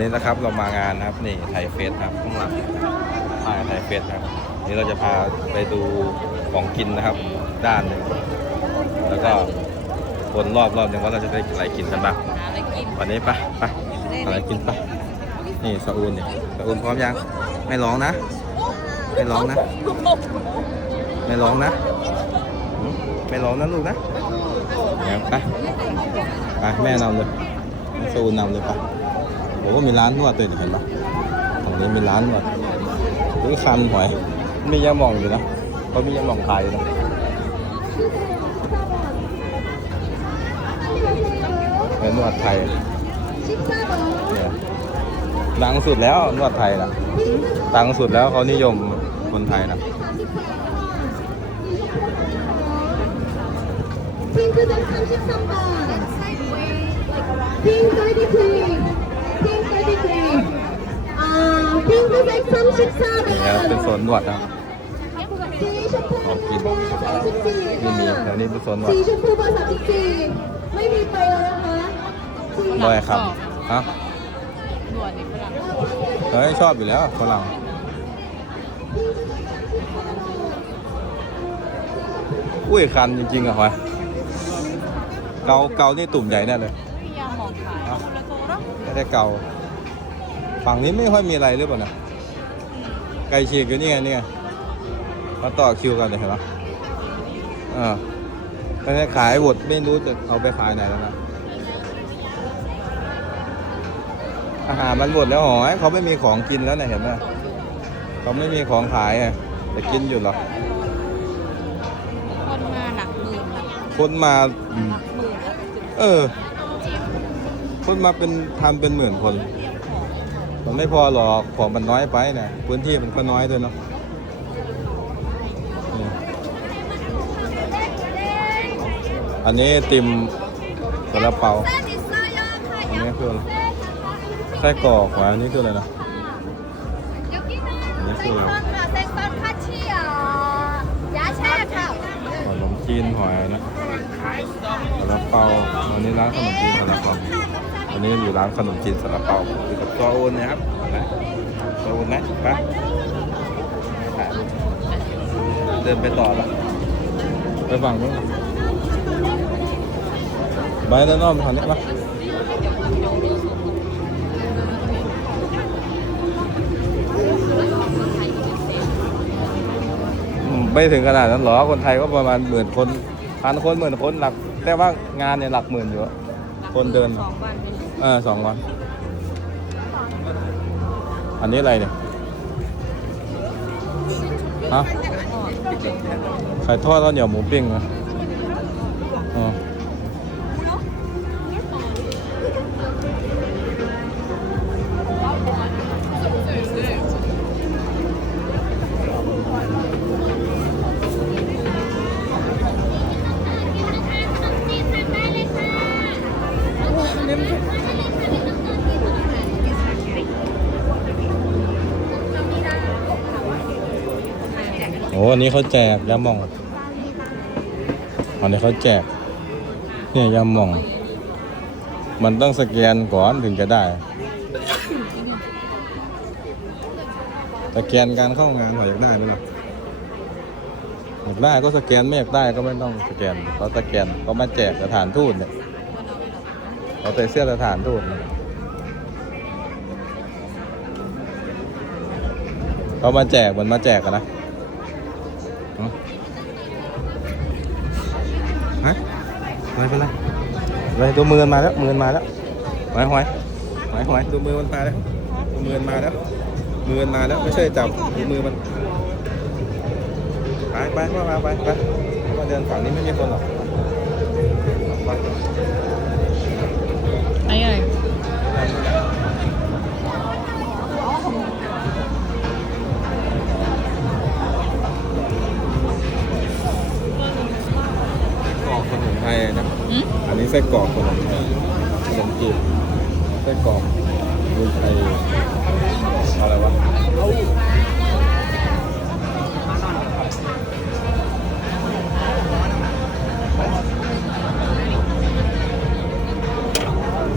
นี้นะครับเรามางานนะครับนี่ไทยเฟสครับข้างหลังอ่าไทยเฟสครับนี่เราจะพาไปดูของกินนะครับ ด้านหนึ่งแล้วก็วนรอบรอบหนึ่งว่าเราจะได้อะไรกินกันบ้างหาอะไรกินวันนี้ไปไปอะไรกินไปนี่ซาอูนเนี่ยซาอูนพร้อมยังไม่ร้องนะ ไม่ร้องนะ ไม่ร้องนะหืมไม่ร้องนะลูกนะเนี่ยไปไปแม่นำเลยซาอูนนำเลยไป โอ้มีร้านนวดเลยเห็นปะตรงนี้มีร้านนวดนี่คันหอย มียาหม่องอยู่นะเขามียาหม่องขายอยู่นะนวดไทยดังสุดแล้วนวดไทยล่ะดังสุดแล้วเขานิยมคนไทยนะพิงคือต้องทำชิ้นซ้ำก่อนพิงก็ได้ที่ แล้วเป็นโซนหนวดนะออกกินนี่มีแถวนี้เป็นสวนหนวดสีชมพูเบอร์สามสิบสี่ไม่มีไปแล้วนะคะบอยครับฮะหนวดในฝรั่งเฮ้ยชอบอยู่แล้วฝรั่งอุ้ยคันจริงๆอะหอยเกาเกานี่ตุ่มใหญ่แน่เลยไม่ได้เกา ฝั่งนี้ไม่ค่อยมีอะไรหรือเปล่านะไก่ฉีกอยู่นี่ไงนี่ไงมาต่อคิวกันเลยเห็นปะเออไม่ได้ขายหมดไม่รู้จะเอาไปขายไหนแล้วนะอาหารมันหมดแล้วหอยเขาไม่มีของกินแล้วนะเห็นไหมเขาไม่มีของขายไงแต่กินอยู่หรอคนมาหนักหมื่นหนักคนมาอืมหมื่นแล้วถึงเออ คนมาเป็นพันเป็นหมื่นคนเตรีย มันไม่พอหรอกของมันน้อยไปเนี่ยพื้นที่มันก็น้อยด้วยเนาะอันนี้ติมซาลาเปาอันนี้คืออะไรไส้กรอกหวานอันนี้คืออะไรนะอันนี้คือขนมจีนหอยนะซาลาเปาอันนี้ร้านขนมจีนซาลาเปา อันนี้อยู่ร้านขนมจีนซาลาเปาอยู่กับตัวโอนนะครับนะตัวโอนนะไปไปเดินไปต่อละไปฝั่งนู้นไปด้านนอกทางนี้ปะอืมไม่ถึงขนาดนั้นหรอ คนไทยก็ประมาณหมื่นคนพันคนหมื่นคนหลัก แต่ว่างานเนี่ยหลักหมื่นอยู่อะ คนเดิน สองวันเออสองวัน อันนี้อะไรเนี่ยฮะไข่ทอดข้าวเหนียวหมูปิ้งนะอ๋อ อ้อันนี้เขาแจกยาหม่องอันนี้เขาแจก เนี่ยยาหม่อง มันต้องสแกนก่อนถึงจะได้ สแกนการเข้างานหน่อยอยากได้ไหมล่ะอยากได้ก็สแกนไม่อยากได้ก็ไม่ต้องสแกนเขาสแกนเขามาแจกสถานทูตเนี่ยเขาใส่เสื้อสถานทูตเขามาแจกเหมือนมาแจกอะนะฮะ เป็นไรไปตัวมือมันมาแล้วมือมันมาแล้วหอยหอยหอยหอยตัวมือมันมาแล้วตัวมือมันมาแล้วมือมันมาแล้วไม่ใช่จับมือมันไปไปมาไปไปมาเดินฝั่งนี้ไม่มีคนหรอกไป ไส้กรอกขนมไทยขนมจีนไส้กรอกดูไทยอะไรวะ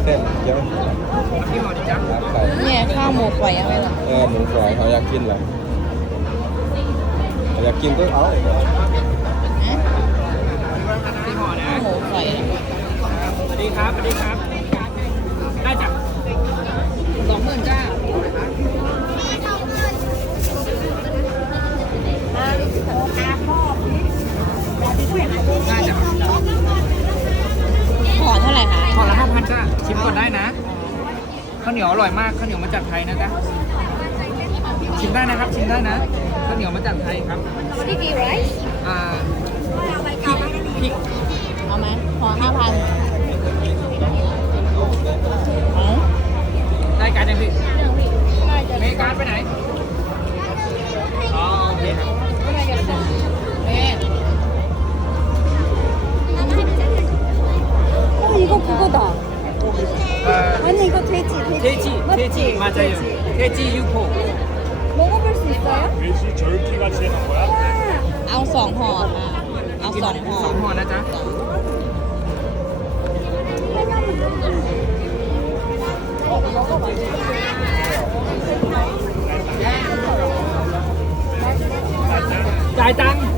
เส้นเยอะน้ำใส่าวหมูฝอยอะไรหรอเออหมูฝอยเขาอยากกินอะไรเขาอยากกินก็เอา ข้าวหมูฝอยสวัส ดีครับสวัสดีครับ ได้จ้ะสองหมื่นจ้าได้จ้ะห่อเท่าไหร่คะห่อละห้าพันจ้ะชิมก่อนได้นะข้าวเหนียวอร่อยมากข้าวเหนียวมาจากไทยนะจ๊ะชิมได้นะครับชิมได้นะข้าวเหนียวมาจากไทยครับ Sticky rice อ่าพริกพริกเอาไหมห่อห้าพัน ได้การยังพี่อเมริกาไปไหน อ๋อโอเคครับ เอ๊ะ 어 이거 그거다 เอ่อ 아니 이거 돼지 เทจิเทจิมาจากเทจิยูโค 먹어볼 수 있어요? 돼지 절기 같이 해놓은 거야? เอาสองห่อค่ะ เอาสองห่อ สองห่อนะจ๊ะ จ่ายตังค์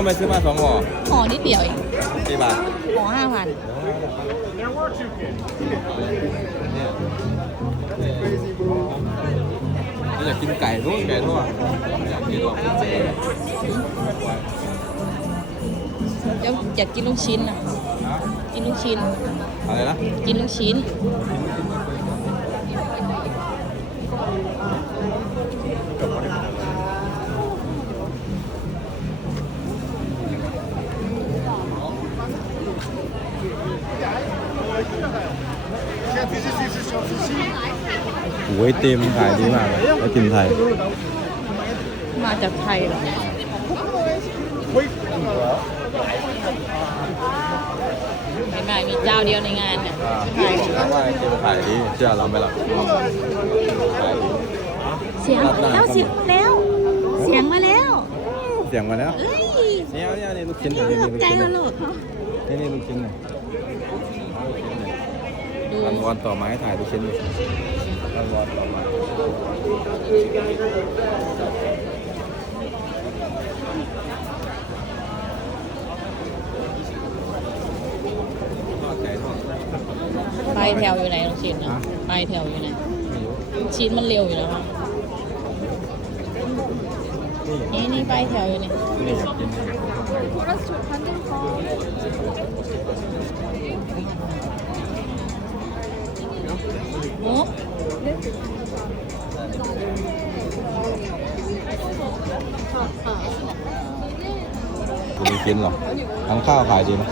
ทำไมซื้อมาสองห่อห่อนิดเดียวเองกี่บาทห่อห้าพันเนี่ยอยากกินไก่ด้วยไก่ด้วยอยากกินหรอกเดี๋ยวอยากกินลูกชิ้นอะนะกินลูกชิ้น อะไรนะ กินลูกชิ้น โอ้ยเต็มขายดีมากเลยไอติมไทย มาจากไทยเหรอไม่ไม่มีเจ้าเดียวในงานเนี่ยอ่าไทยแล้วว่าไอติมขายดีเชื่อเราไหมล่ะขายดีเสียงรับได้แล้วเสียงแล้วเสียงมาแล้ว เสียงมาแล้วเอ้ยเนี่ยเนี่ยนี่ลูกชิ้นเนี่ยนี่ตลูกกใจชิ้นแล้เนี่วยลูกนี่นี่ลูกชิ้นเนี่ยลูกชิ้นเนี่ย ดูวันวันต่อมาให้ถ่ายลูกชิ้นเลยวันวันต่อมาทอดไก่ทอดปลายแถวอยู่ไหนลูกชิ้นนะฮะปลายแถวอยู่ไหนไม่รู้ชิ้นมันเร็วอยู่แล้วอะนี่นี่นี่ปลายแถวอยู่นี่ กินหรอกทานข้าวขายดีไหม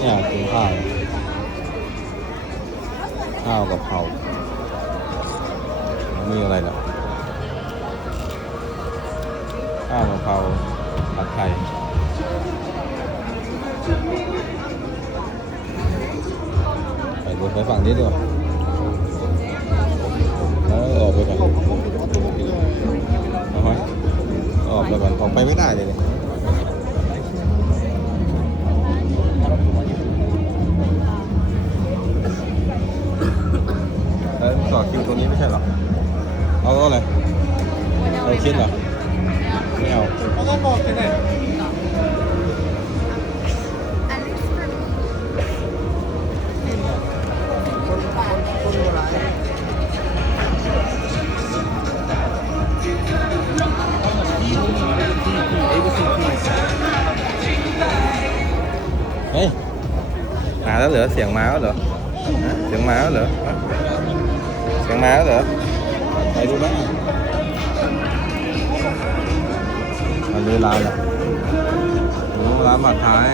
เนี่ยกินข้าวข้าวกับเผาแล้วมีอะไรล่ะข้าวกับเผาผัดไทยไปดูไปฝั่งนี้ดีกว่าแล้วออกไปก่อนอออกไปก่อนออกไปไม่ได้เลย เอาชิ้นเหรอไม่เอาเฮ้ยมาแล้วเหรอเสียงมาแล้วเหรอฮะเสียงมาแล้วเหรอฮะเสียงมาแล้วเหรอไปดูไหม อันนี้ร้านอะไรโอ้ร้านผัดไทย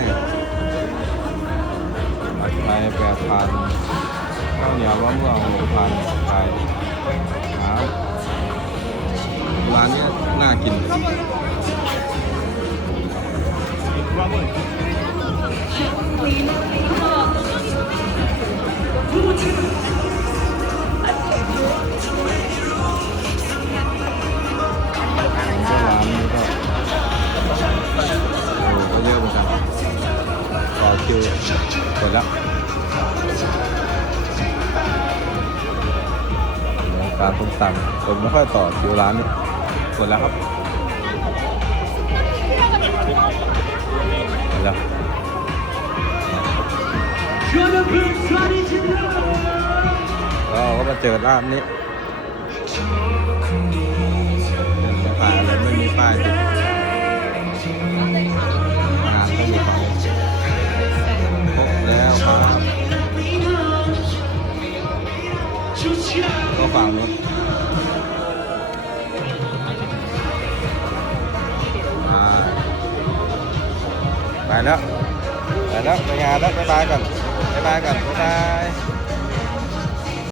ผัดไทยแปดพันข้าวเหนียวมะม่วงหกพันไทยครับร้านนี้น่ากิน ค่อยต่อคิวร้านเนี้หมดแล้วครับหมดแล้วก็ก็มาเจอร้านนี้ไม่ขายอะไรไม่มีป้ายติดายบายก่อนบ๊ายบายก่อนบ๊ายบาย